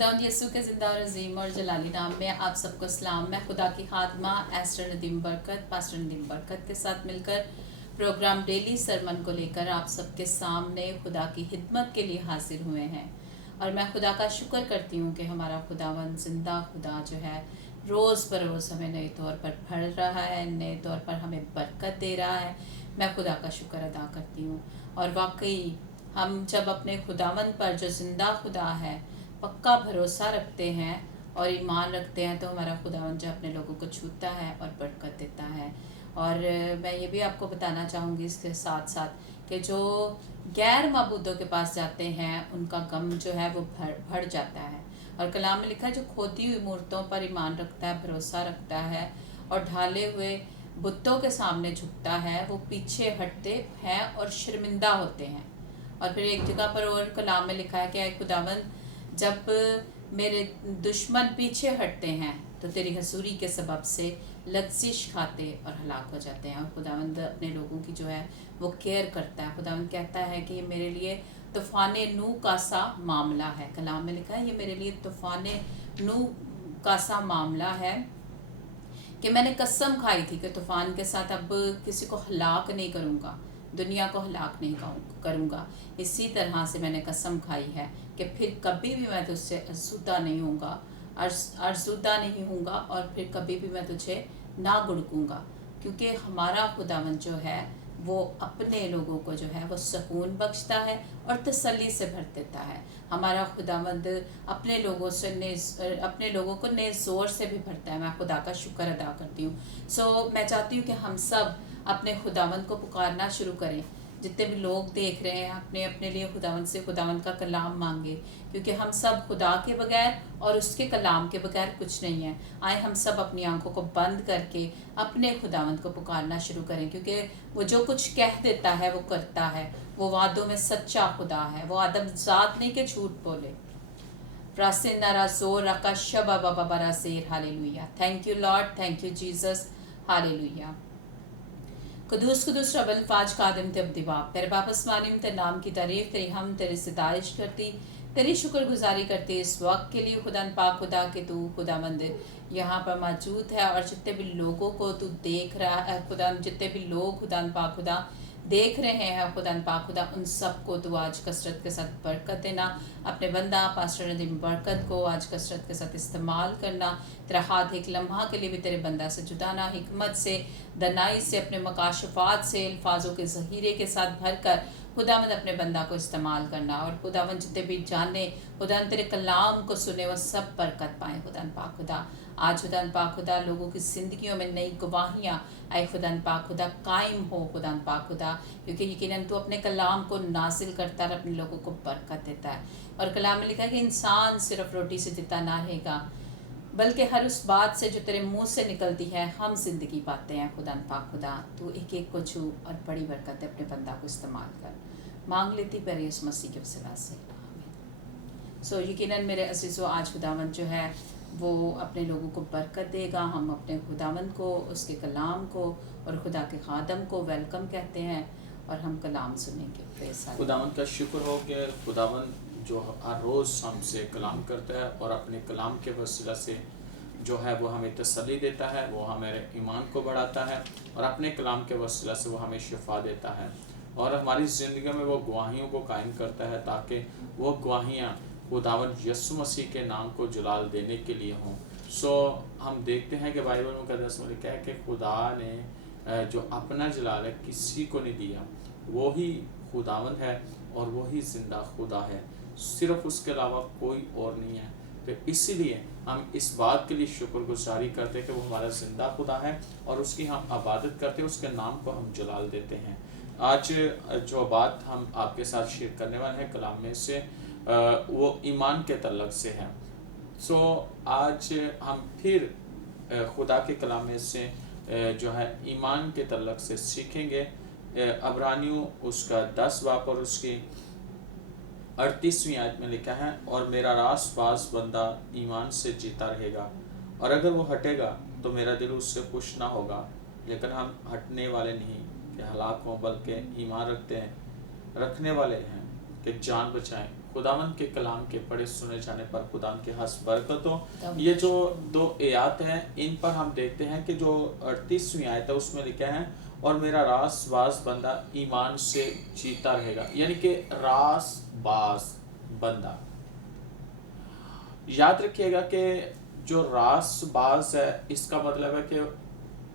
खुदावंद यीशु के ज़िंदा और अजीम और जलाली नाम में आप सबको सलाम। मैं खुदा की खादमा एस्टर नदीम बरकत, पास्टर नदीम बरकत के साथ मिलकर प्रोग्राम डेली सरमन को लेकर आप सबके सामने खुदा की खिदमत के लिए हाजिर हुए हैं। और मैं खुदा का शुक्र करती हूँ कि हमारा खुदावंद ज़िंदा खुदा जो है रोज़ बरोज़ हमें नए तौर पर भर रहा है, नए तौर पर हमें बरकत दे रहा है। मैं खुदा का शुक्र अदा करती हूँ। और वाकई हम जब अपने खुदावंद पर जो ज़िंदा खुदा है पक्का भरोसा रखते हैं और ईमान रखते हैं तो हमारा खुदावंद जो अपने लोगों को छूता है और बरकत देता है। और मैं ये भी आपको बताना चाहूँगी इसके साथ साथ कि जो गैर माबूदों के पास जाते हैं उनका गम जो है वो बढ़ जाता है। और कलाम में लिखा है जो खोदी हुई मूर्तों पर ईमान रखता है, भरोसा रखता है और ढाले हुए बुतों के सामने झुकता है, वो पीछे हटते हैं और शर्मिंदा होते हैं। और फिर एक जगह पर और कलाम में लिखा है कि खुदावंद जब मेरे दुश्मन पीछे हटते हैं तो तेरी हसूरी के सबब से लग्जिश खाते और हलाक हो जाते हैं। और खुदावंद अपने लोगों की जो है वो केयर करता है। खुदावंद कहता है कि ये मेरे लिए तूफ़ान नू का सा मामला है। कलाम में लिखा है ये मेरे लिए तूफ़ान नू का सा मामला है कि मैंने कसम खाई थी कि तूफ़ान के साथ अब किसी को हलाक नहीं करूँगा, दुनिया को हलाक नहीं करूँगा। इसी तरह से मैंने कसम खाई है कि फिर कभी भी मैं तुझसे आसूदा नहीं होऊंगा, आसूदा नहीं होऊंगा और फिर कभी भी मैं तुझे ना गुड़कूँगा। क्योंकि हमारा खुदावंद जो है वो अपने लोगों को जो है वो सुकून बख्शता है और तसल्ली से भर देता है। हमारा खुदावंद अपने लोगों को नए ज़ोर से भी भरता है। मैं खुदा का शुक्र अदा करती हूँ। मैं चाहती हूँ कि हम सब अपने खुदावंद को पुकारना शुरू करें। जितने भी लोग देख रहे हैं अपने लिए खुदावंद से खुदावंद का कलाम मांगे, क्योंकि हम सब खुदा के बगैर और उसके कलाम के बगैर कुछ नहीं है। आए हम सब अपनी आंखों को बंद करके अपने खुदावंद को पुकारना शुरू करें, क्योंकि वो जो कुछ कह देता है वो करता है। वो वादों में सच्चा खुदा है, वो आदम ज़ात नहीं के झूठ बोले। Hallelujah. Thank you lord, thank you Jesus, hallelujah. कुदूस कुदूस रबल फाज कादिम तब दिवा तेरे वापस मानिम तेरे नाम की तारीफ, तेरी हम तेरी सितारिश करती, तेरी शुक्रगुजारी करती इस वक्त के लिए खुदा पाक खुदा के तू खुदावंद यहाँ पर मौजूद है। और जितने भी लोगों को तू देख रहा है खुदा, जितने भी लोग खुदा पाक खुदा देख रहे हैं खुदा पाक खुदा, उन सबको तू आज कसरत के साथ बरकत देना। अपने बंदा पास्टर नदीम बरकत को आज कसरत के साथ इस्तेमाल करना। तेरा हाथ एक लम्हा के लिए भी तेरे बंदा से जुदाना, हिकमत से, दनाई से, अपने मकाशफात से, अल्फाजों के ज़हीरे के साथ भर कर खुदावंद अपने बंदा को इस्तेमाल करना। और खुदावंद जितने भी जाने खुदा तेरे कलाम को सुने वह सब बरकत पाएँ खुदा पाक खुदा। आज खुदा पाक खुदा लोगों की ज़िंदगियों में नई गवाहियाँ आए खुदा पाक खुदा कायम हो खुदा पाक खुदा, क्योंकि यकीनन तू अपने कलाम को नासिल करता है, अपने लोगों को बरकत देता है। और कलाम में लिखा है कि इंसान सिर्फ रोटी से जिता ना रहेगा बल्कि हर उस बात से जो तेरे मुंह से निकलती है हम जिंदगी पाते हैं खुदा पाक खुदा। तू एक एक को छू और बड़ी बरकत अपने बंदा को इस्तेमाल कर, मांग लेती पर यीशु मसीह के वसीला से, आमीन। यकीनन मेरे अज़ीज़ों आज खुदावंद जो है वो अपने लोगों को बरकत देगा। हम अपने खुदावंद को, उसके कलाम को और खुदा के खादम को वेलकम कहते हैं और हम कलाम सुनेंगे। खुदावंद का शुक्र हो कि खुदावंद जो हर रोज़ हमसे कलाम करता है और अपने कलाम के वसीला से जो है वो हमें तसल्ली देता है, वो हमारे ईमान को बढ़ाता है और अपने कलाम के वसीला से वो हमें शिफा देता है और हमारी ज़िंदगी में वो गवाहियों को कायम करता है ताकि वो गवाहियाँ खुदावंद यीशु मसीह के नाम को जलाल देने के लिए हों। हम देखते हैं कि बाइबल मुक़द्दस में लिखा है कि खुदा ने जो अपना जलाल है किसी को नहीं दिया, वो ही खुदावंद है और वो ही ज़िंदा खुदा है, सिर्फ उसके अलावा कोई और नहीं है। तो इसीलिए हम इस बात के लिए शुक्रगुजारी करते हैं कि वो हमारा ज़िंदा खुदा है और उसकी हम इबादत करते हैं, उसके नाम को हम जलाल देते हैं। आज जो बात हम आपके साथ शेयर करने वाले हैं कलाम में से वो ईमान के तल्लक से है। आज हम फिर खुदा के कलाम में से जो है ईमान के तल्लक से सीखेंगे। अब्रानियों उसका 10 बाब और उसकी 38वीं आयत में लिखा है, और मेरा रास बाज बंदा ईमान से जीता रहेगा और अगर वो हटेगा तो मेरा दिल उससे खुश ना होगा। लेकिन हम हटने वाले नहीं कि हलाक हों बल्कि ईमान रखने वाले हैं। कि जान बचाएं। खुदावन के कलाम के पढ़े सुने जाने पर खुदा के हंस बरकत हो। ये जो 2 आयत हैं इन पर हम देखते हैं कि जो 38वीं आयत है उसमें लिखा है और मेरा रासबाज बंदा ईमान से जीता रहेगा, यानी कि रासबाज बंदा। याद रखिएगा कि जो रासबाज है इसका मतलब है कि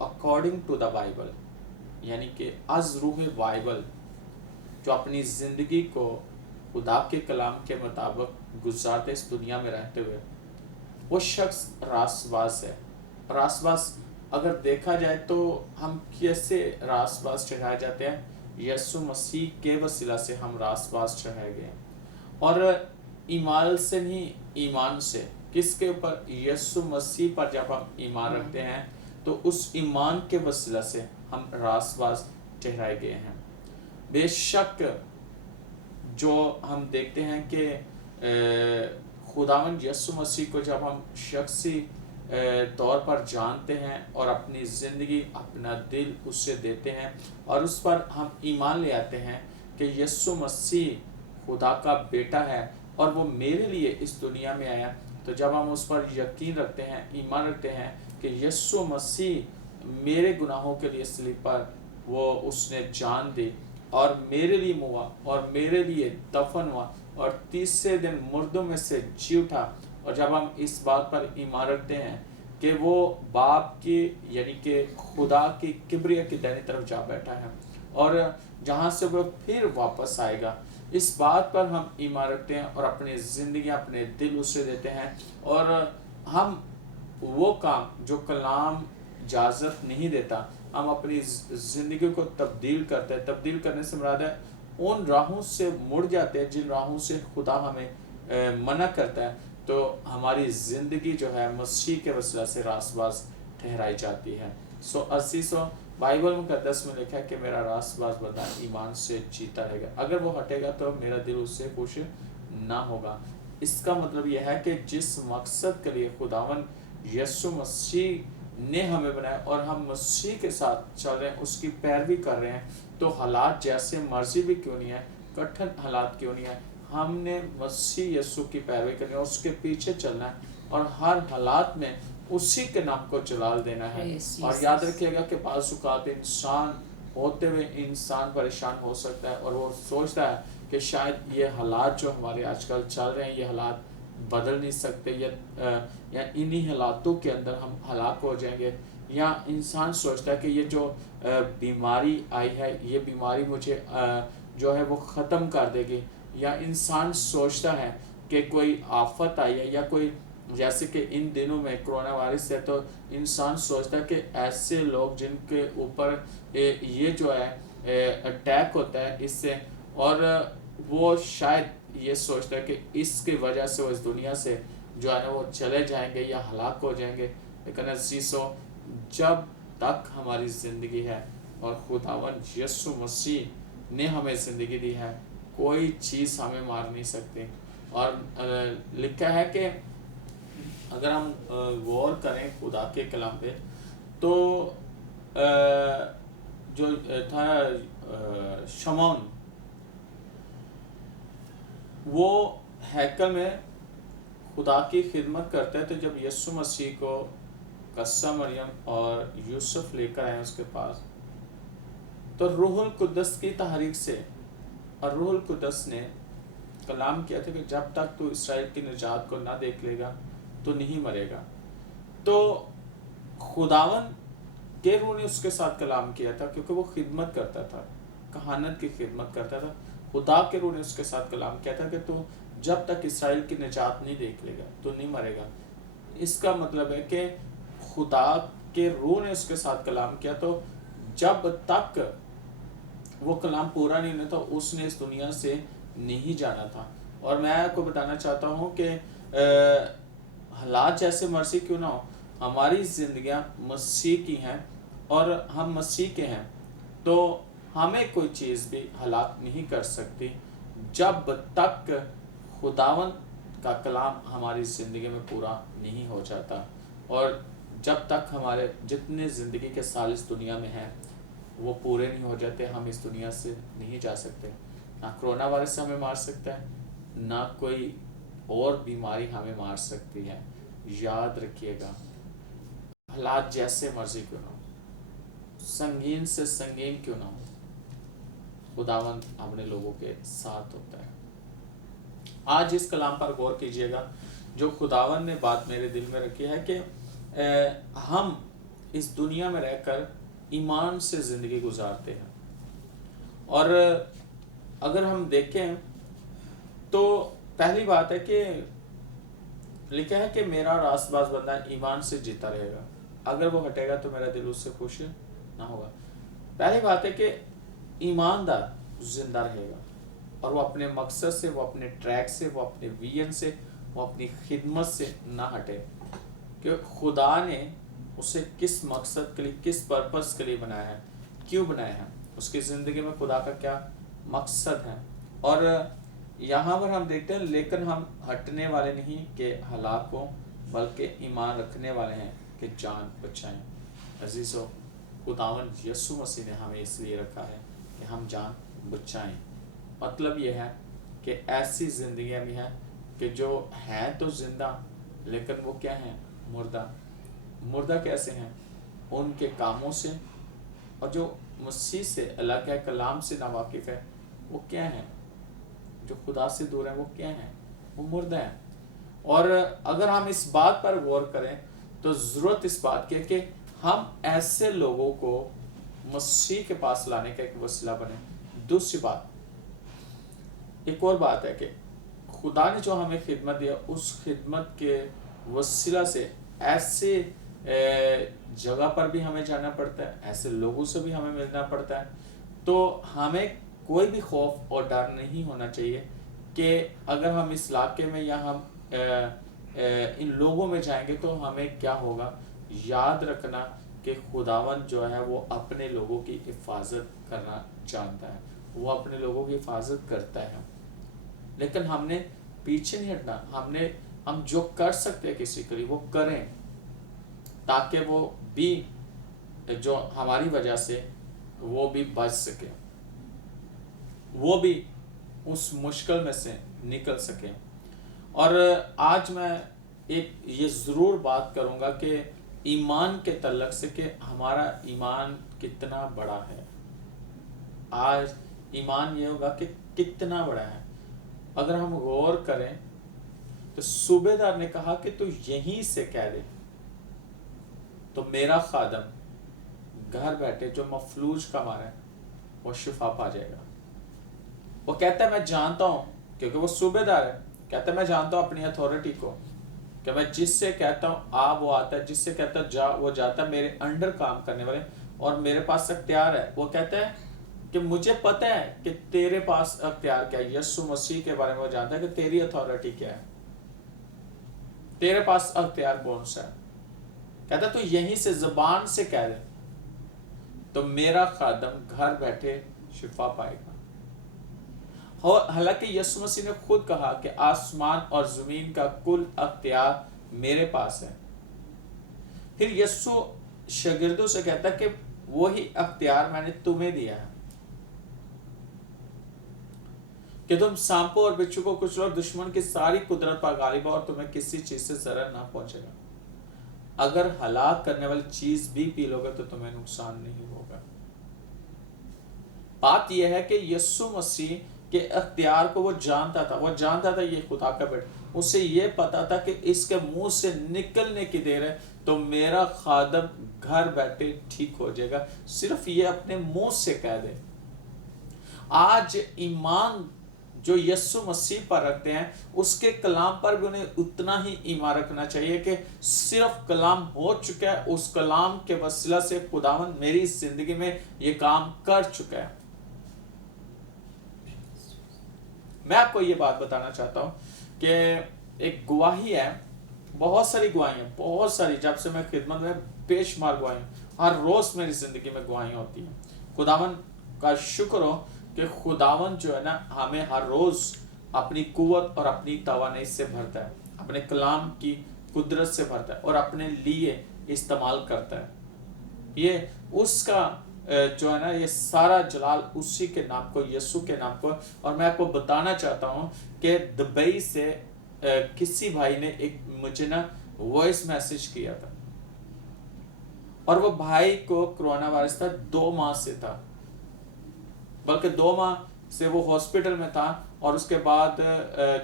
अकॉर्डिंग टू द बाइबल, यानी कि अज रूह बाइबल, जो अपनी ज़िंदगी को खुदा के कलाम के मुताबिक गुजारते इस दुनिया में रहते हुए, वो शख्स रासबाज है। रासबाज अगर देखा जाए तो हम कैसे रासबाज ठहराए जाते हैं? यीशु मसीह के वसीला से हम रासबाज ठहराए गए हैं। और ईमान से नहीं, ईमान से किसके ऊपर? यीशु मसीह पर जब हम ईमान रखते हैं तो उस ईमान के वसीला से हम रासबाज ठहराए गए हैं। बेशक जो हम देखते हैं कि खुदावंद यीशु मसीह को जब हम शख्सी तौर पर जानते हैं और अपनी ज़िंदगी, अपना दिल उससे देते हैं और उस पर हम ईमान ले आते हैं कि यीशु मसीह खुदा का बेटा है और वो मेरे लिए इस दुनिया में आया, तो जब हम उस पर यकीन रखते हैं, ईमान रखते हैं कि यीशु मसीह मेरे गुनाहों के लिए सलीब पर वो उसने जान दी और मेरे लिए मुआ और मेरे लिए दफन हुआ और तीसरे दिन मुर्दों में से जी उठा, और जब हम इस बात पर ईमान रखते हैं कि वो बाप की यानी कि खुदा की किबरिया की दाहिनी तरफ जा बैठा है और जहाँ से वो फिर वापस आएगा, इस बात पर हम ईमान रखते हैं और अपनी ज़िंदगी, अपने दिल उससे देते हैं। और हम वो काम जो कलाम इजाज़त नहीं देता, हम अपनी ज़िंदगी को तब्दील करते हैं। तब्दील करने से मुराद है उन राहों से मुड़ जाते हैं जिन राहों से खुदा हमें मना करता है, तो हमारी ज़िंदगी जो है मसीह के वसीला से रासबाज ठहराई जाती है। सो अज़ीज़ों, बाइबल मुक़द्दस में लिखा है कि मेरा रासबाज बंदा ईमान से जीता रहेगा। अगर वो हटेगा तो मेरा दिल उससे खुश ना होगा। इसका मतलब यह है कि जिस मकसद के लिए खुदावन यीशु मसीह ने हमें बनाया और हम मसीह के साथ चल रहे हैं, उसकी पैरवी कर रहे हैं, तो हालात जैसे मर्जी भी क्यों नहीं है, कठिन हालात क्यों नहीं है, हमने मसीह यीशु की पैरवी करनी है, उसके पीछे चलना है और हर हालात में उसी के नाम को जलाल देना है। और याद रखिएगा कि बाज़ औक़ात इंसान होते हुए इंसान परेशान हो सकता है और वो सोचता है कि शायद ये हालात जो हमारे आजकल चल रहे हैं, ये हालात बदल नहीं सकते, या इन्हीं हालातों के अंदर हम हलाक हो जाएंगे, या इंसान सोचता है कि ये जो बीमारी आई है, ये बीमारी मुझे जो है वो ख़त्म कर देगी, या इंसान सोचता है कि कोई आफत आई है, या कोई जैसे कि इन दिनों में कोरोना वायरस है, तो इंसान सोचता है कि ऐसे लोग जिनके ऊपर ये जो है अटैक होता है इससे, और वो शायद ये सोचता है कि इसकी वजह से वो इस दुनिया से जो है ना वो चले जाएंगे या हलाक हो जाएंगे। लेकिन अज़ीज़ों, जब तक हमारी ज़िंदगी है और खुदावन यीशु मसीह ने हमें ज़िंदगी दी है, कोई चीज़ हमें मार नहीं सकती। और लिखा है कि अगर हम गौर करें खुदा के कलाम पे, तो जो था शमौन, वो हैकल में खुदा की खिदमत करते हैं, तो जब यीशु मसीह को कस्सा मरियम और यूसुफ लेकर आए उसके पास, तो रूहुल कुद्दस की तहरीक से, और रूहुल कुद्दस ने कलाम किया था कि जब तक तू इसराइल की निजात को ना देख लेगा तो नहीं मरेगा। तो खुदावन के रूह ने उसके साथ कलाम किया था, क्योंकि वो खिदमत करता था, कहानत की खिदमत करता था। खुदा के रूह ने उसके साथ कलाम किया था कि तू जब तक इसराइल की निजात नहीं देख लेगा तो नहीं मरेगा। इसका मतलब है कि खुदा के रूह ने उसके साथ कलाम किया, तो जब तक वो कलाम पूरा नहीं होता उसने इस दुनिया से नहीं जाना था। और मैं आपको बताना चाहता हूँ कि हालात जैसे मर्जी क्यों ना हो, हमारी ज़िंदगियाँ मसीह की हैं और हम मसीह के हैं, तो हमें कोई चीज़ भी हलाक नहीं कर सकती जब तक खुदावन का कलाम हमारी ज़िंदगी में पूरा नहीं हो जाता, और जब तक हमारे जितने ज़िंदगी के साल इस दुनिया में हैं वो पूरे नहीं हो जाते, हम इस दुनिया से नहीं जा सकते। ना कोरोना वायरस हमें मार सकता है, ना कोई और बीमारी हमें मार सकती है। याद रखिएगा, हालात जैसे मर्जी क्यों ना हो, संगीन से संगीन क्यों ना हो, खुदावंद अपने लोगों के साथ होता है। आज इस कलाम पर गौर कीजिएगा जो खुदावंद ने बात मेरे दिल में रखी है कि हम इस दुनिया में रहकर ईमान से ज़िंदगी गुजारते हैं। और अगर हम देखें तो पहली बात है कि लिखा है कि मेरा रास्तबाज बंदा ईमान से जीता रहेगा, अगर वो हटेगा तो मेरा दिल उससे खुश ना होगा। पहली बात है कि ईमानदार जिंदा रहेगा और वो अपने मकसद से, वो अपने ट्रैक से, वो अपने विजन से, वो अपनी खिदमत से ना हटे कि खुदा ने उसे किस मकसद के लिए, किस पर्पस के लिए बनाया है, क्यों बनाया है, उसकी ज़िंदगी में खुदा का क्या मकसद है। और यहाँ पर हम देखते हैं लेकिन हम हटने वाले नहीं कि हलाक हो, बल्कि ईमान रखने वाले हैं कि जान बचाएं। अजीज़ों, खुदावंद यीशु मसीह ने हमें इसलिए रखा है कि हम जान बचाएं। मतलब ये है कि ऐसी ज़िंदगियाँ भी हैं कि जो हैं तो जिंदा लेकिन वो क्या हैं, मुर्दा। मुर्दा कैसे हैं? उनके कामों से, और जो मसीह से अलग है, कलाम से नावाकिफ़ है, वो क्या हैं? जो खुदा से दूर है वो क्या हैं? वो मुर्दा हैं। और अगर हम इस बात पर गौर करें तो ज़रूरत इस बात की है कि हम ऐसे लोगों को मसीह के पास लाने का एक वसीला बने। दूसरी बात, एक और बात है कि खुदा ने जो हमें खिदमत दिया, उस खिदमत के वसीला से ऐसे जगह पर भी हमें जाना पड़ता है, ऐसे लोगों से भी हमें मिलना पड़ता है। तो हमें कोई भी खौफ और डर नहीं होना चाहिए कि अगर हम इस इलाके में या हम इन लोगों में जाएंगे तो हमें क्या होगा। याद रखना कि खुदावंद जो है वो अपने लोगों की हिफाजत करना जानता है, वो अपने लोगों की हिफाजत करता है। लेकिन हमने पीछे नहीं हटना, हम जो कर सकते हैं किसी के लिए वो करें, ताकि वो भी जो हमारी वजह से वो भी बच सके, वो भी उस मुश्किल में से निकल सके। और आज मैं एक ये ज़रूर बात करूँगा कि ईमान के तल्लक से कि हमारा ईमान कितना बड़ा है। आज ईमान ये होगा कि कितना बड़ा है। अगर हम गौर करें तो सूबेदार ने कहा कि तू यहीं से कह दे तो मेरा खादम घर बैठे जो मफलूज का मारा है वो शिफा पा जाएगा। वो कहता है मैं जानता हूँ, क्योंकि वो सूबेदार है, कहता है मैं जानता हूँ अपनी अथॉरिटी को कि मैं जिससे कहता हूँ आ वो आता है, जिससे कहता है जा वो जाता है, मेरे अंडर काम करने वाले, और मेरे पास अख्तियार है। वो कहता है कि मुझे पता है कि तेरे पास अख्तियार क्या है। यीशु मसीह के बारे में वो जानता है कि तेरी अथॉरिटी क्या है, तेरे पास अख्तियार कौन सा है। कहता तू यहीं से ज़बान से कह दे तो मेरा खादम घर बैठे शिफा पाएगा। हालांकि यीशु मसीह ने खुद कहा कि आसमान और ज़मीन का कुल अख्तियार मेरे पास है। फिर यीशु शागिर्दों से कहता कि वही अख्तियार मैंने तुम्हें दिया है कि तुम सांपों और बिच्छू को कुचलो और दुश्मन की सारी कुदरत पर गालिब हो और तुम्हें किसी चीज से जरर ना पहुंचेगा। अगर हलाक करने वाली चीज भी पी लोगे तो तुम्हें नुकसान नहीं होगा। बात यह है कि यीशु मसीह के अख्तियार को वो जानता था ये खुदा का बेटा। उसे ये पता था कि इसके मुंह से निकलने की देर है तो मेरा खादम घर बैठे ठीक हो जाएगा, सिर्फ ये अपने मुंह से कह दे। आज ईमान जो यीशु मसीह पर रखते हैं उसके कलाम पर भी उन्हें उतना ही ईमान रखना चाहिए कि सिर्फ कलाम हो चुका है, उस कलाम के वसीला से खुदावंद मेरी जिंदगी में ये काम कर चुका है। मैं आपको ये बात बताना चाहता हूँ कि एक गवाही है, बहुत सारी गवाहियाँ, बहुत सारी, जब से मैं खिदमत में बेशुमार गवाहियाँ, हर रोज़ मेरी ज़िंदगी में गवाहियाँ होती हैं। खुदावंद का शुक्र हो कि खुदावंद जो है ना हमें हर रोज़ अपनी कुव्वत और अपनी तवानाई से भरता है, अपने कलाम की कुदरत से भरता है और अपने लिए इस्तेमाल करता है। ये उसका जो है ना ये सारा जलाल उसी के नाम को, यीशु के नाम को। और मैं आपको बताना चाहता हूँ कि दुबई से किसी भाई ने एक मुझे ना वॉइस मैसेज किया था, और वो भाई को कोरोना वायरस था, 2 माह से था, बल्कि 2 माह से वो हॉस्पिटल में था। और उसके बाद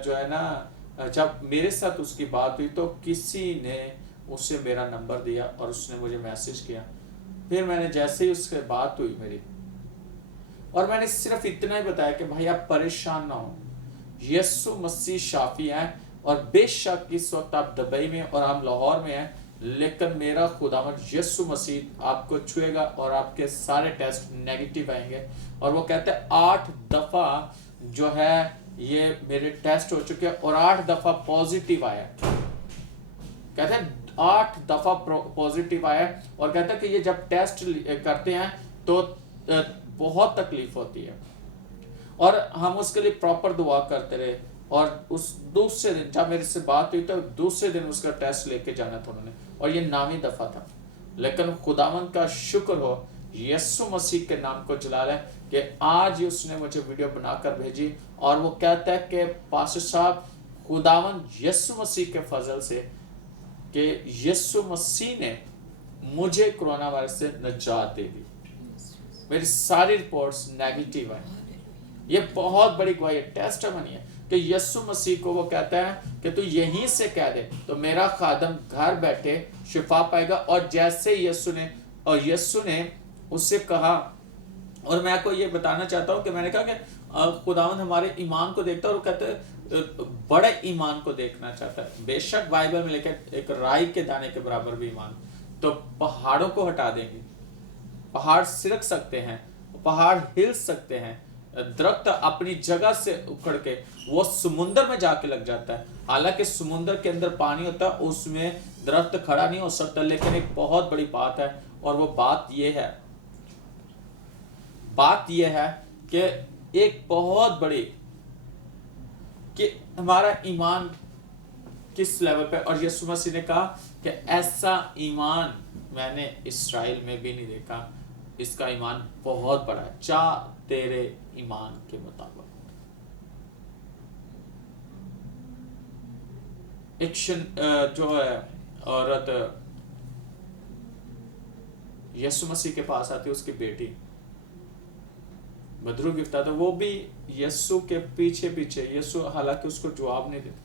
जो है ना जब मेरे साथ उसकी बात हुई तो किसी ने उसे मेरा नंबर दिया और उसने मुझे मैसेज किया। फिर मैंने जैसे ही उससे बात हुई मेरी, और मैंने सिर्फ इतना ही बताया कि भाई आप परेशान ना हो, यीशु मसीह शाफी है। और बेशक इस वक्त आप दुबई में और हम लाहौर में हैं, लेकिन मेरा खुदावंद यीशु मसीह आपको छुएगा और आपके सारे टेस्ट नेगेटिव आएंगे। और वो कहते हैं 8 दफा जो है ये मेरे टेस्ट हो चुके हैं और 8 दफा पॉजिटिव आया। कहते हैं 8 दफा पॉजिटिव आया, और कहते हैं कि ये जब टेस्ट करते हैं तो बहुत तकलीफ होती है। और हम उसके लिए प्रॉपर दुआ करते रहे। और उस दूसरे दिन जब मेरे से बात हुई तो दूसरे दिन उसका टेस्ट लेके जाना था उन्होंने, और ये 9वीं दफा था। लेकिन खुदावंद का शुक्र हो, यीशु मसीह के नाम को जलाल है कि आज ही उसने मुझे वीडियो बनाकर भेजी, और वो कहता है कि पास्टर साहब खुदावंद यीशु मसीह के फजल से कि यीशु मसीह ने मुझे कोरोना वायरस से निजात दे दी। मेरी सारी रिपोर्ट्स नेगेटिव आई। ये बहुत बड़ी गवाही है, टेस्टिमनी है कि यीशु मसीह को वो कहता है कि तू यहीं से कह दे तो मेरा खादम घर बैठे शिफा पाएगा। और जैसे यीशु ने उससे कहा, और मैं आपको ये बताना चाहता हूँ कि मैंने कहा कि खुदावंद हमारे ईमान को देखता है, और कहते हैं बड़े ईमान को देखना चाहता है। बेशक बाइबल में लिखा एक राई के दाने के बराबर भी ईमान, तो पहाड़ों को हटा देंगे, पहाड़ सिरक सकते हैं, पहाड़ हिल सकते हैं, दरख्त अपनी जगह से उखड़ के वो समुंदर में जाके लग जाता है। हालांकि समुंदर के अंदर पानी होता है, उसमें दरख्त खड़ा नहीं हो सकता। लेकिन एक बहुत बड़ी बात है, और वो बात ये है कि एक बहुत बड़ी कि हमारा ईमान किस लेवल पे। और यीशु मसीह ने कहा कि ऐसा ईमान मैंने इस्राएल में भी नहीं देखा, इसका ईमान बहुत बड़ा है, चाह तेरे ईमान के मुताबिक। एक जो है औरत यीशु मसीह के पास आती है, उसकी बेटी बदरू गिरफ्तार था, वो भी यीशु के पीछे पीछे। यीशु हालांकि उसको जवाब नहीं देता,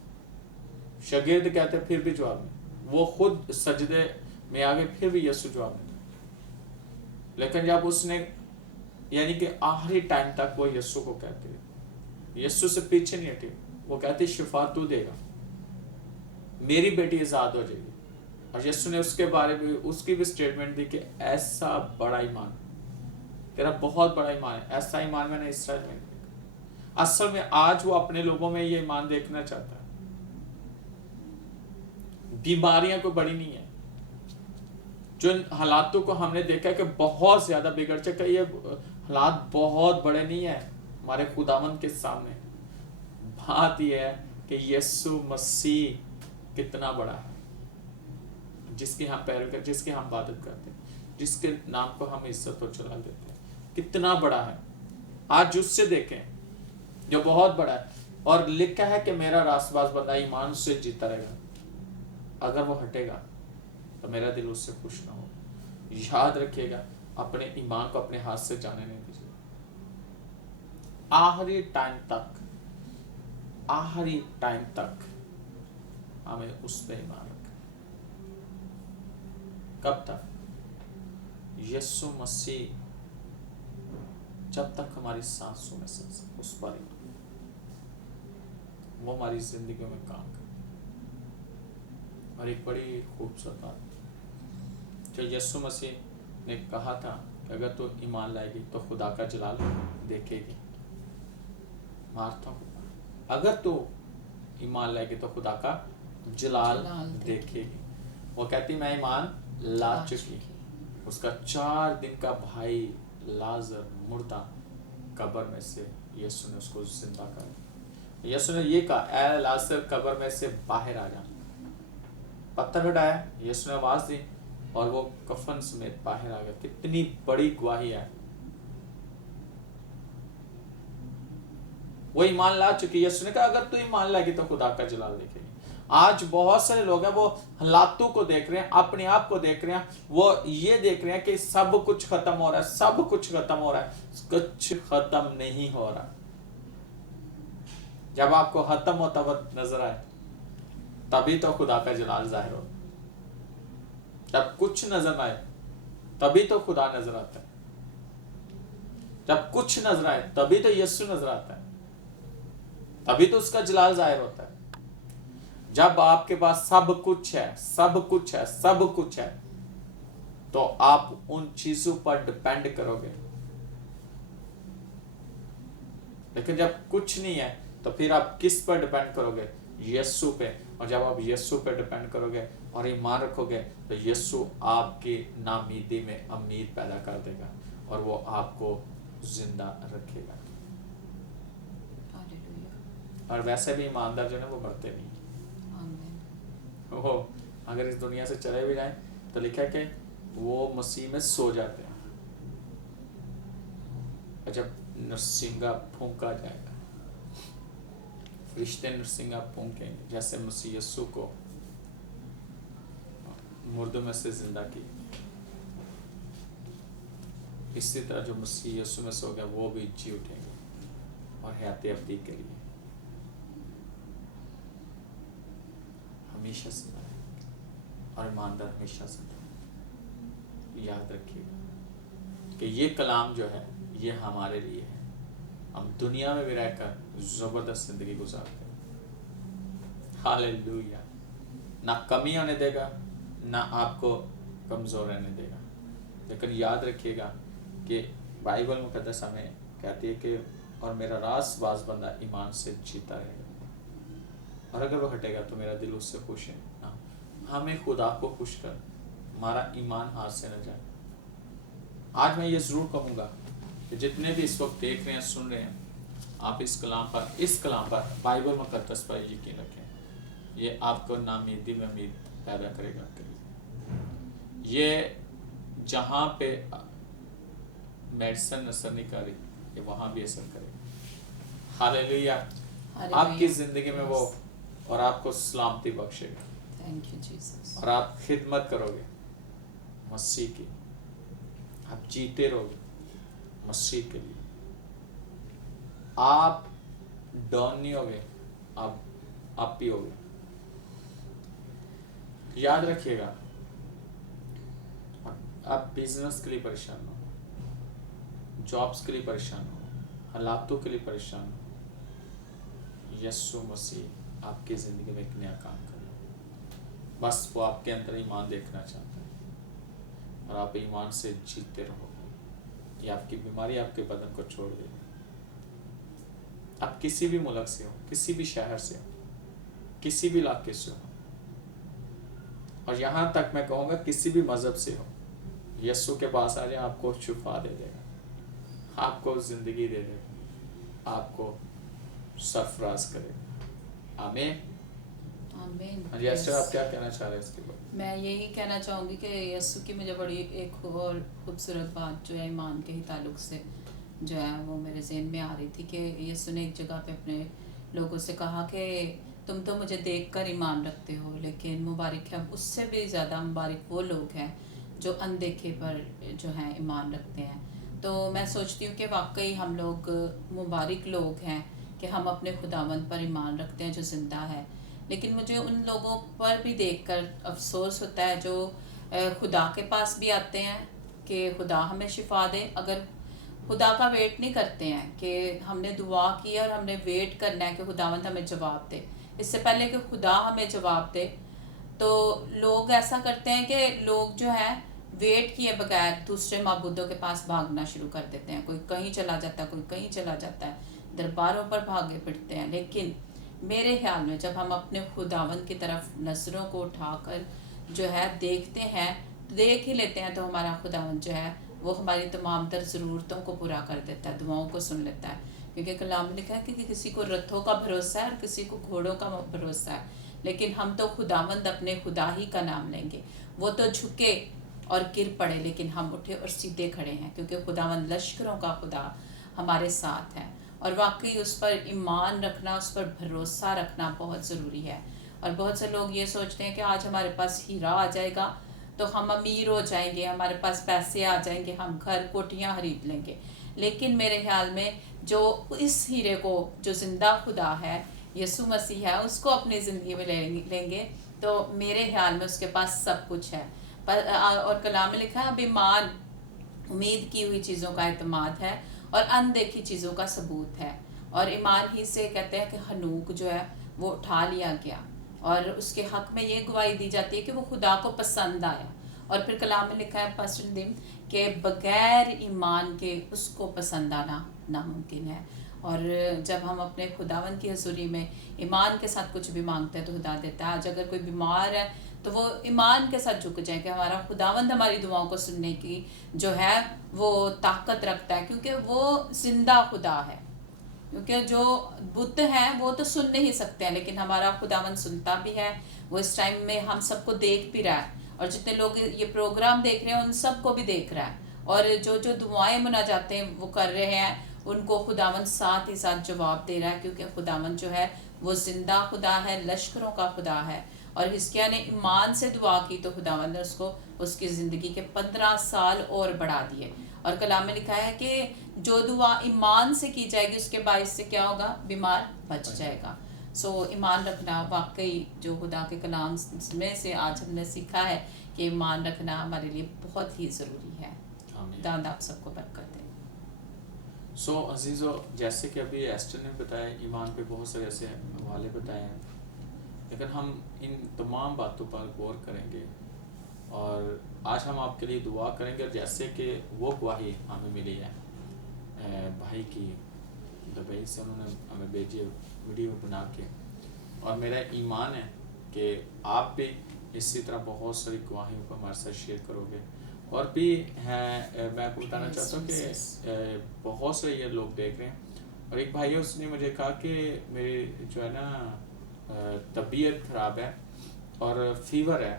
शागिर्द कहते फिर भी जवाब नहीं, वो खुद सजदे में आ गए फिर भी यीशु जवाब नहीं देता। लेकिन जब उसने यानी कि आखिरी टाइम तक वो यीशु को कहते हैं, यीशु से पीछे नहीं हटे, वो कहते शिफा तू देगा, मेरी बेटी आजाद हो जाएगी। और यीशु ने उसके बारे में उसकी भी स्टेटमेंट दी कि ऐसा बड़ा ईमान, तेरा बहुत बड़ा ईमान है, ऐसा ईमान मैंने इस्राएल में नहीं देखा। असल में आज वो अपने लोगों में ये ईमान देखना चाहता है। बीमारियां कोई बड़ी नहीं है, जो हालातों को हमने देखा है कि बहुत ज्यादा बिगड़ चुके, ये हालात बहुत बड़े नहीं है हमारे खुदावंद के सामने। बात यह है कि यीशु मसीह कितना बड़ा है, जिसकी हम पैरवी करते, जिसकी हम इबादत करते हैं, जिसके नाम को हम इज्जत और जलाल देते हैं, कितना बड़ा है। आज उससे देखें जो बहुत बड़ा है। और लिखा है कि मेरा रास्तबाज बंदा ईमान से जीता रहेगा, अगर वो हटेगा तो मेरा दिल उससे खुश ना हो। याद रखिएगा, अपने ईमान को अपने हाथ से जाने नहीं दीजिए। आखिरी टाइम तक हमें उस पर ईमान रखना। कब तक? यीशु मसीह जब तक हमारी सांसों में सांस, उस पर ईमान, वो हमारी जिंदगी में काम करे। और एक बड़ी खूबसूरत बात जो यीशु मसीह ने कहा था कि अगर तू ईमान लाएगी तो खुदा का जलाल देखेगी। मार्था को अगर तू ईमान लाएगी तो खुदा का जलाल देखेगी। वो कहती मैं ईमान ला चुकी। उसका 4 दिन का भाई लाजर मुर्दा कब्र में से यीशु ने उसको जिंदा कर दिया। यीशु ने ये कहा, ऐ लाजर कब्र में से बाहर आ जा। पत्थर हटाया, यीशु ने आवाज दी और वो कफन समेत बाहर आ गया। कितनी बड़ी गवाही है वो ईमान ला चुकी है। यीशु ने कहा अगर तू ईमान लाएगी तो खुदा का जलाल देखेगी। आज बहुत सारे लोग हैं वो हालातों को देख रहे हैं, अपने आप को देख रहे हैं, वो ये देख रहे हैं कि सब कुछ खत्म हो रहा है, सब कुछ खत्म हो रहा है। कुछ खत्म नहीं हो रहा। जब आपको खत्म होता हुआ नजर आए तभी तो खुदा का जलाल जाहिर हो। जब कुछ नजर आए तभी तो खुदा नजर आता है। जब कुछ नजर आए तभी तो यीशु नजर आता है, तभी तो उसका जलाल जाहिर होता है। जब आपके पास सब कुछ है, सब कुछ है, सब कुछ है, तो आप उन चीजों पर डिपेंड करोगे। लेकिन जब कुछ नहीं है तो फिर आप किस पर डिपेंड करोगे? यीशु पे। और जब आप यीशु पे डिपेंड करोगे और ईमान रखोगे तो यीशु आपकी नामीदी में उम्मीद पैदा कर देगा और वो आपको जिंदा रखेगा। और वैसे भी ईमानदार जो है वो मरते नहीं। वो अगर इस दुनिया से चले भी जाएं तो लिखा है कि वो मसीह में सो जाते हैं। और जब नरसिंगा फूंका जाएगा, फरिश्ते नरसिंगा फूंकेंगे, जैसे मसीह यीशु को मुर्दों में से जिंदा की, इसी तरह जो मसीह यीशु में सो गया वो भी जी उठेंगे और हयाते अब्दी के लिए हमेशा जिंदा है। और ईमानदार हमेशा जिंदा है। याद रखिएगा कि ये कलाम जो है ये हमारे लिए है। हम दुनिया में भी रहकर जबरदस्त जिंदगी गुजारते हैं। हालेलुया। ना कमी होने देगा, ना आपको कमजोर रहने देगा। लेकिन याद रखिएगा कि बाइबल मुकद्दस हमें कहती है कि और मेरा रास बाज बंदा ईमान से जीता रहेगा, और अगर वो हटेगा तो मेरा दिल उससे खुश है ना। हमें खुदा को खुश कर, हमारा ईमान हाथ से न जाए। आज मैं ये जरूर कहूँगा कि जितने भी इस वक्त देख रहे हैं, सुन रहे हैं, आप इस कलाम पर बाइबल मुकद्दस पर यकीन रखें। ये आपको नामीदी में उम्मीद पैदा करेगा। ये जहाँ पे मेडिसिन असर नहीं कर रही, ये वहाँ भी असर करेगा। हालेलुया। आपकी जिंदगी में वो और आपको सलामती बख्शेगा। Thank you Jesus. और आप खिदमत करोगे मसीह की, आप जीते रहोगे मसीह के लिए। आप डाउन नहीं होगे, आप अप ही होगे। याद रखिएगा, आप बिजनेस के लिए परेशान हो, जॉब्स के लिए परेशान हो, हालातों के लिए परेशान हो, यीशु मसीह आपकी जिंदगी में एक नया काम करे। बस वो आपके अंदर ईमान देखना चाहता है और आप ईमान से जीते रहोगे। ये आपकी बीमारी आपके बदन को छोड़ देगी। आप किसी भी मुल्क से हो, किसी भी शहर से हो, किसी भी इलाके से हो, और यहाँ तक मैं कहूँगा किसी भी मजहब से हो, यीशु के पास आ जाए, आपको शिफा दे देगा, आपको जिंदगी दे देगा, आपको सरफराज करेगा। आमीन। आमीन। यीशु, आप क्या कहना चाह रहे हैं इसके बारे में? मैं यही कहना चाहूँगी कि यीशु की मुझे बड़ी एक और खूबसूरत बात जो है ईमान के ही ताल्लुक से जो है वो मेरे ज़हन में आ रही थी कि यीशु ने एक जगह पे अपने लोगों से कहा कि तुम तो मुझे देखकर ईमान रखते हो, लेकिन मुबारक है, उससे भी ज़्यादा मुबारक वो लोग हैं जो अनदेखे पर जो हैं ईमान रखते हैं। तो मैं सोचती हूँ कि वाकई हम लोग मुबारक लोग हैं कि हम अपने खुदावंद पर ईमान रखते हैं जो ज़िंदा है। लेकिन मुझे उन लोगों पर भी देखकर अफसोस होता है जो खुदा के पास भी आते हैं कि खुदा हमें शिफा दे, अगर खुदा का वेट नहीं करते हैं कि हमने दुआ की और हमने वेट करना है कि खुदावंद हमें जवाब दे, इससे पहले कि खुदा हमें जवाब दे। तो लोग ऐसा करते हैं कि लोग जो है वेट किए बगैर दूसरे माबूदों के पास भागना शुरू कर देते हैं। कोई कहीं चला जाता है, कोई कहीं चला जाता है, दरबारों पर भागे फिरते हैं। लेकिन मेरे ख्याल में जब हम अपने खुदावंद की तरफ नज़रों को उठाकर जो है देखते हैं, देख ही लेते हैं, तो हमारा खुदावंद जो है वो हमारी तमाम तर ज़रूरतों को पूरा कर देता है, दुआओं को सुन लेता है। क्योंकि कलाम में लिखा है कि किसी को रथों का भरोसा है और किसी को घोड़ों का भरोसा है, लेकिन हम तो खुदावंद अपने खुदा ही का नाम लेंगे। वो तो झुके और गिर पड़े, लेकिन हम उठे और सीधे खड़े हैं, क्योंकि खुदावंद लश्करों का खुदा हमारे साथ है। اور واقعی اس پر ایمان رکھنا، اس پر بھروسہ رکھنا بہت ضروری ہے. اور بہت سے لوگ یہ سوچتے ہیں کہ آج ہمارے پاس ہیرا آ جائے گا تو ہم امیر ہو جائیں گے، ہمارے پاس پیسے آ جائیں گے، ہم گھر کوٹیاں خرید لیں گے. لیکن میرے خیال میں جو اس ہیرے کو، جو زندہ خدا ہے، یسوع مسیح ہے، اس کو اپنی زندگی میں لیں گے تو میرے خیال میں اس کے پاس سب کچھ ہے. اور کلام میں لکھا ہے اب ایمان امید کی ہوئی چیزوں کا اعتماد ہے اور اندیکھی چیزوں کا ثبوت ہے. اور ایمان ہی سے کہتے ہیں کہ ہنوک جو ہے وہ اٹھا لیا گیا، اور اس کے حق میں یہ گواہی دی جاتی ہے کہ وہ خدا کو پسند آیا. اور پھر کلام میں لکھا ہے پاسٹر ندیم کہ بغیر ایمان کے اس کو پسند آنا ناممکن ہے. اور جب ہم اپنے خداوند کی حضوری میں ایمان کے ساتھ کچھ بھی مانگتے ہیں تو خدا دیتا ہے. آج اگر کوئی بیمار ہے تو وہ ایمان کے ساتھ جھک جائیں کہ ہمارا خداوند ہماری دعاؤں کو سننے کی جو ہے وہ طاقت رکھتا ہے، کیونکہ وہ زندہ خدا ہے. کیونکہ جو بت ہیں وہ تو سن نہیں سکتے ہیں، لیکن ہمارا خداوند سنتا بھی ہے. وہ اس ٹائم میں ہم سب کو دیکھ بھی رہا ہے، اور جتنے لوگ یہ پروگرام دیکھ رہے ہیں ان سب کو بھی دیکھ رہا ہے. اور جو دعائیں مناجاتیں وہ کر رہے ہیں ان کو خداوند ساتھ ہی ساتھ جواب دے رہا ہے، کیونکہ خداوند جو ہے وہ زندہ خدا ہے، لشکروں کا خدا ہے. اور حزقیہ نے ایمان سے دعا کی تو خداوند نے اس کو اس کی زندگی کے 15 سال اور بڑھا دیے. اور کلام میں لکھا ہے کہ جو دعا ایمان سے کی جائے گی اس کے باعث سے کیا ہوگا؟ بیمار بچ جائے گا. سو ایمان رکھنا واقعی جو خدا کے کلام میں سے آج ہم نے سیکھا ہے کہ ایمان رکھنا ہمارے لیے بہت ہی ضروری ہے. داند آپ سب کو برکت دے. سو عزیزو، جیسے کہ ابھی ایسٹر نے بتایا ایمان پہ بہت سے ایسے حوالے بتائے ہیں، لیکن ہم ان تمام باتوں پر غور کریں گے اور آج ہم آپ کے لیے دعا کریں گے. جیسے کہ وہ گواہی ہمیں ملی ہے بھائی کی، دبئی سے انہوں نے ہمیں بھیجی ویڈیو بنا کے، اور میرا ایمان ہے کہ آپ بھی اسی طرح بہت ساری گواہیوں کو ہمارے ساتھ شیئر کرو گے. اور بھی ہیں، میں آپ کو بتانا چاہتا ہوں کہ بہت سے یہ لوگ دیکھ رہے ہیں. اور ایک بھائی اس نے مجھے کہا کہ میری جو ہے نا طبیعت خراب ہے اور فیور ہے،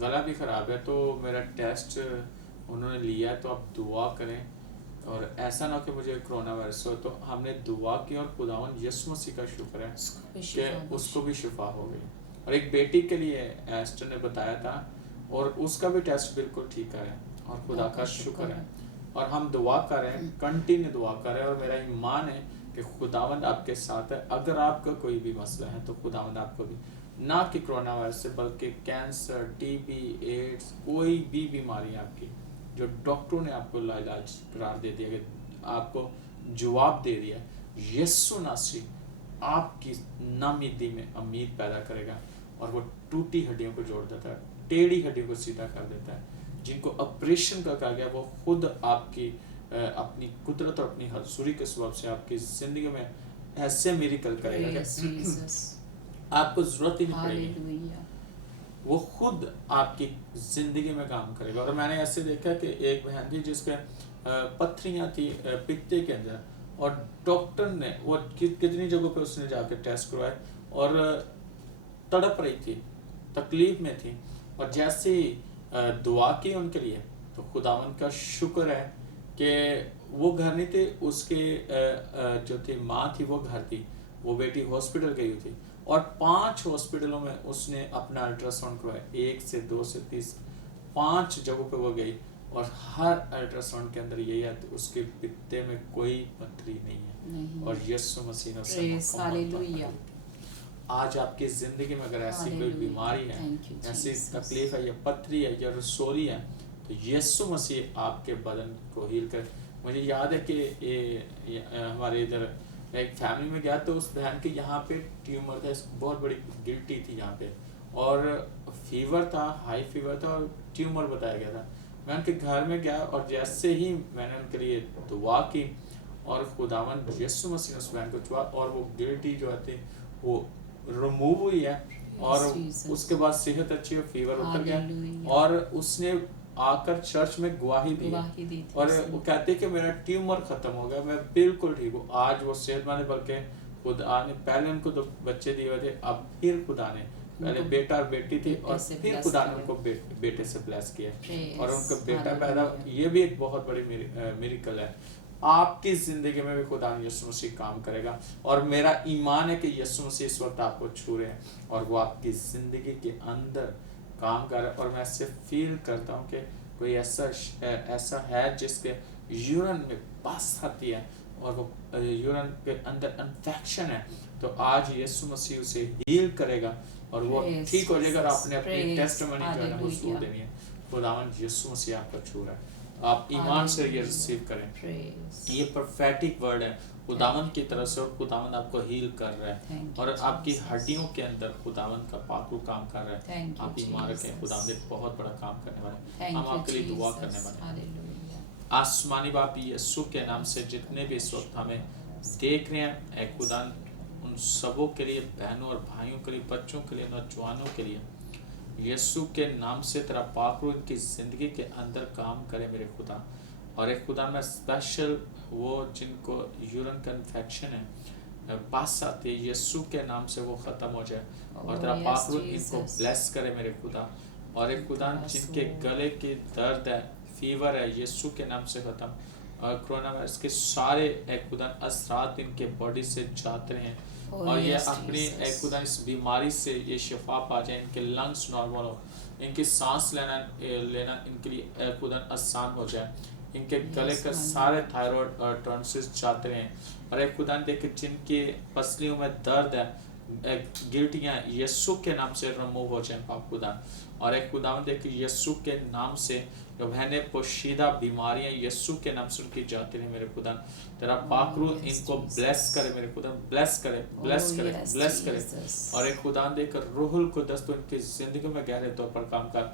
گلا بھی خراب ہے، تو میرا ٹیسٹ انہوں نے لیا تو آپ دعا کریں اور ایسا نہ کہ مجھے کرونا وائرس ہو. تو ہم نے دعا کی اور خداوند یسوع مسیح کا شکر ہے کہ اس کو بھی شفا ہو گئی. اور ایک بیٹی کے لیے ایسٹر نے بتایا تھا اور اس کا بھی ٹیسٹ بالکل ٹھیک ہے اور خدا کا شکر ہے. اور ہم دعا کریں، کنٹینیو دعا کریں، اور میرا ایمان ہے کہ خداوند آپ کے ساتھ ہے. اگر آپ کا کوئی بھی مسئلہ ہے تو خداوند آپ کو بھی، نہ کہ کرونا وائرس سے بلکہ کینسر، ٹی بی، ایڈز، کوئی بھی بیماری آپ کی جو ڈاکٹروں نے آپ کو لاعلاج قرار دے دیا، کہ آپ کو جواب دے دیا، یسوع مسیح آپ کی ناامیدی میں امید پیدا کرے گا اور وہ ٹوٹی ہڈیوں کو جوڑ دیتا ہے، ٹیڑھی ہڈیوں کو سیدھا کر دیتا ہے. جن کو آپریشن کا کہا گیا وہ خود آپ کی اپنی قدرت اور اپنی حضوری کے سبب سے آپ کی زندگی میں ایسے میریکل کرے گا کہ آپ کو ضرورت ہی نہیں پڑے گی، وہ خود آپ کی زندگی میں کام کرے گا. اور میں نے ایسے دیکھا کہ ایک بہن تھی جس کے پتھریاں تھی پتے کے اندر، اور ڈاکٹر نے وہ کتنی جگہوں پہ اس نے جا کے ٹیسٹ کروائے اور تڑپ رہی تھی، تکلیف میں تھی، اور جیسے ہی دعا کی ان کے لیے تو خداوند کا شکر ہے کہ وہ گھر نہیں تھے، اس کے جو تھی ماں تھی وہ گھر تھی، وہ بیٹی ہاسپٹل گئی تھی، اور 5 ہاسپٹلوں میں اس نے اپنا الٹرا ساؤنڈ کروایا، 1 سے 2 سے 30 5 جگہوں پہ وہ گئی، اور ہر الٹرا ساؤنڈ کے اندر یہی ہے اس کے پتے میں کوئی پتھری نہیں ہے، اور یسوع مسیح نے اسے مکمل. آج آپ کی زندگی میں اگر ایسی کوئی بیماری ہے، ایسی تکلیف ہے، یا پتھری ہے یا رسولی ہے، تو یسوع مسیح آپ کے بدن کو ہیل کر. مجھے یاد ہے کہ ہمارے ادھر ایک فیملی میں گیا تو اس بہن کے یہاں پہ ٹیومر تھا، بہت بڑی گلٹی تھی یہاں پہ، اور فیور تھا، ہائی فیور تھا، اور ٹیومر بتایا گیا تھا. میں ان کے گھر میں گیا اور جیسے ہی میں نے ان کے لیے دعا کی اور خداوند یسوع مسیح نے اس بہن کو چھوا، اور وہ گلٹی جو آتی وہ ریموو ہوئی ہے، اور اس کے بعد صحت اچھی ہو، فیور اتر گیا، اور اس نے آ کر چرچ میں گواہی دی، اور وہ کہتے کہ میرا ٹیومر ختم ہو گیا، میں بالکل ٹھیک ہوں. آج وہ صحت مند، بلکہ خدا نے پہلے ان کو تو بچے دیے ہوئے تھے، اب پھر خدا نے پہلے بیٹا اور بیٹی تھی، اور پھر خدا نے ان کو بیٹے سے بلیس کیا، اور ان کا بیٹا پیدا. یہ بھی ایک بہت بڑی میریکل ہے. آپ کی زندگی میں بھی خدا یسوع مسیح کام کرے گا. اور میرا ایمان ہے کہ یسوع مسیح اس وقت آپ کو چھو رہے ہیں اور وہ آپ کی زندگی کے اندر کام کر رہا ہے. اور میں اس سے فیل کرتا ہوں کہ کوئی ایسا ہے جس کے یورن میں پس آتی ہے اور وہ یورن کے اندر انفیکشن ہے, تو آج یسوع مسیح اسے ہیل کرے گا اور وہ ٹھیک ہو جائے گا. اور آپ نے اپنی ٹیسٹمنی جو ہے نا وہ ضرور دینی ہے. خداوند یسوع مسیح آپ کو چھو رہا ہے, آپ ایمان سے یہ ریسیو کریں. یہ پروفیٹک ورڈ ہے خداوند کی طرف سے, اور خداوند آپ کو ہیل کر رہا ہے اور آپ کی ہڈیوں کے اندر خداوند کا پاک روح کام کر رہا ہے. آپ ایمان رکھیں, خداوند ایک بہت بڑا کام کرنے والا ہے. ہم آپ کے لیے دعا کرنے والے ہیں. آسمانی باپ یسوع کے نام سے جتنے بھی اس وقت ہمیں دیکھ رہے ہیں, اے خدا ان سبوں کے لیے, بہنوں اور بھائیوں کے لیے, بچوں کے لیے, نوجوانوں کے لیے, یسوع کے نام سے تیرا پاک روح ان کی زندگی کے اندر کام کرے میرے خدا. اور ایک خدا میں اسپیشل وہ جن کو یورن کا انفیکشن ہے, پاس آتی ہے, یسوع کے نام سے وہ ختم ہو جائے اور تیرا پاک روح ان کو بلیس کرے میرے خدا. اور ایک خدا جن کے گلے کی درد ہے, فیور ہے, یسوع کے نام سے ختم. اور کرونا وائرس کے سارے ایک خدا اثرات ان کے باڈی سے جاتے ہیں اور یہ اپنی ایک خدا اس بیماری سے یہ شفا پا جائیں, ان کے لنگس نارمل ہو, ان کی سانس لینا ان کے لیے ایک خدا آسان ہو جائے, ان کے گلے کا سارے تھائرائڈ اور ٹرانسس جاتے ہیں. اور ایک خدا دیکھ جن کی پسلیوں میں درد ہے, گلٹیاں یسوع کے نام سے رموو ہو جائیں پاک خدا. اور ایک خدا دیکھ یسوع کے نام سے جو بہنیں پوشیدہ بیماریاں یسوع کے نام سے ان کی جاتی ہیں میرے خدا, تیرا پاک روح ان کو بلیس کرے میرے خدا, بلیس کرے, بلیس کرے, بلیس کرے. اور ایک خدا دیکھ روح القدس تو ان کی زندگی میں گہرے طور پر کام کر,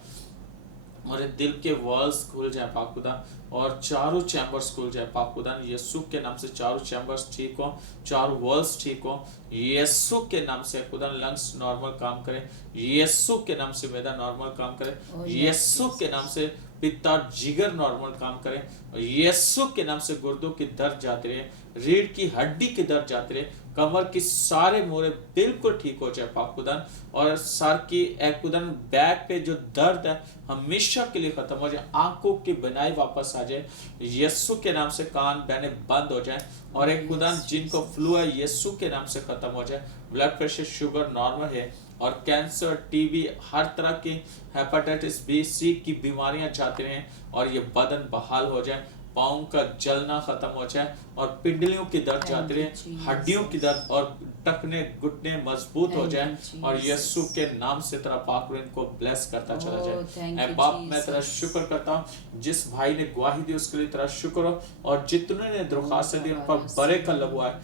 اور دل کے والز کھل جائیں پاک خدا, اور چاروں چیمبرز کھل جائیں پاک خدا. یسوع کے نام سے چاروں چیمبرز ٹھیک ہوں, چاروں والز ٹھیک ہوں یسوع کے نام سے. خدا لنگس نارمل کام کرے یسوع کے نام سے, معدہ نارمل کام کرے یسوع کے نام سے, پتا جگر نارمل کام کرے یسوع کے نام سے. گردوں کی درد جاتے رہے, ریڑھ کی ہڈی کی درد جاتے رہے, کمر کی سارے مورے بالکل ٹھیک ہو جائے پاک خدا. اور سر کی ایک خدا بیک پہ جو درد ہے ہمیشہ کے لیے ختم ہو جائے, آنکھوں کی بنائی واپس آ جائے یسوع کے نام سے, کان بہنے بند ہو جائیں. اور ایک خدا جن کو فلو ہے یسوع کے نام سے ختم ہو جائے. بلڈ پریشر شوگر نارمل ہے, اور کینسر, ٹی بی, ہر طرح کی ہیپاٹائٹس بی, سی کی بیماریاں جاتے رہیں اور یہ بدن بحال ہو جائے. پاؤں کا جلنا ختم ہو جائے اور پنڈلیوں کی درد جاتے رہیں, ہڈیوں کی درد اور ٹکنے گھٹنے مضبوط ہو جائیں. اور یسوع کے نام سے تیرا پاک روح ان کو بلیس کرتا چلا جائے. اے باپ میں تیرا شکر کرتا ہوں, جس بھائی نے گواہی دی اس کے لیے تیرا شکر ہو, اور جتنے نے درخواستیں دی ان پر برے کا لہو آئے,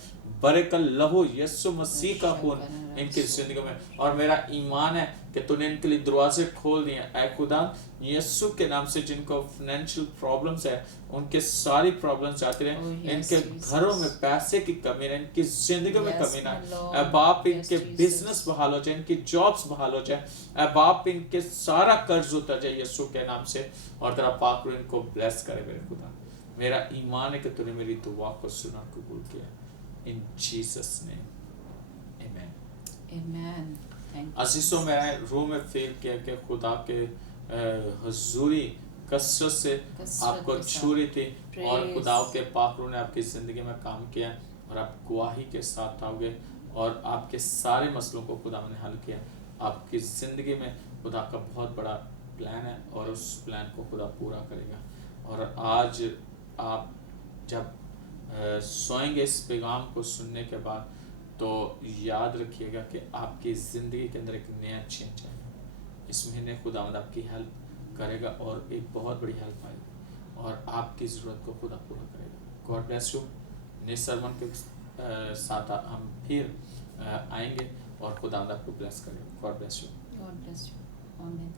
برے کا لہو یسوع مسیح کا خون ان کی زندگی میں. اور میرا ایمان ہے کہ تو نے ان کے لیے دروازے کھول دیے. اے خدا یسوع کے نام سے جن کو فائنینشیل پرابلمز ہے ان کے ساری پرابلمز جاتے رہیں, ان کے گھروں میں پیسے کی کمی نہ, ان کی زندگی میں کمی نہ. اے باپ ان کے بزنس بحال ہو جائے, ان کی جابز بحال ہو جائے. اے باپ ان کے سارا قرض اتر جائے یسوع کے نام سے, اور تیرا پاک روح ان کو بلیس کرے میرے خدا. میرا ایمان ہے کہ تو نے میری دعا کو سنا قبول کیا. ان جیسس نیم آمین. عزیزوں میں روح میں فیل کیا کہ خدا کے حضوری کثرت سے آپ کو چھو رہی تھی, اور خدا کے پاک روح نے آپ کی زندگی میں کام کیا, اور آپ گواہی کے ساتھ آؤ گے, اور آپ کے سارے مسئلوں کو خدا نے حل کیا. آپ کی زندگی میں خدا کا بہت بڑا پلان ہے, اور اس پلان کو خدا پورا کرے گا. اور آج آپ جب سوئیں گے اس پیغام کو سننے کے بعد, تو یاد رکھیے گا کہ آپ کی زندگی کے اندر ایک نیا چینج ہے. اس مہینے خداوند آپ کی ہیلپ کرے گا, اور ایک بہت بڑی ہیلپ آئے گی, اور آپ کی ضرورت کو خدا پورا کرے گا. God bless you. نئے سرمن کے ساتھ ہم پھر آئیں گے, اور خداوند آپ کو بلیس کرے گا. God bless you. God bless you. آمین.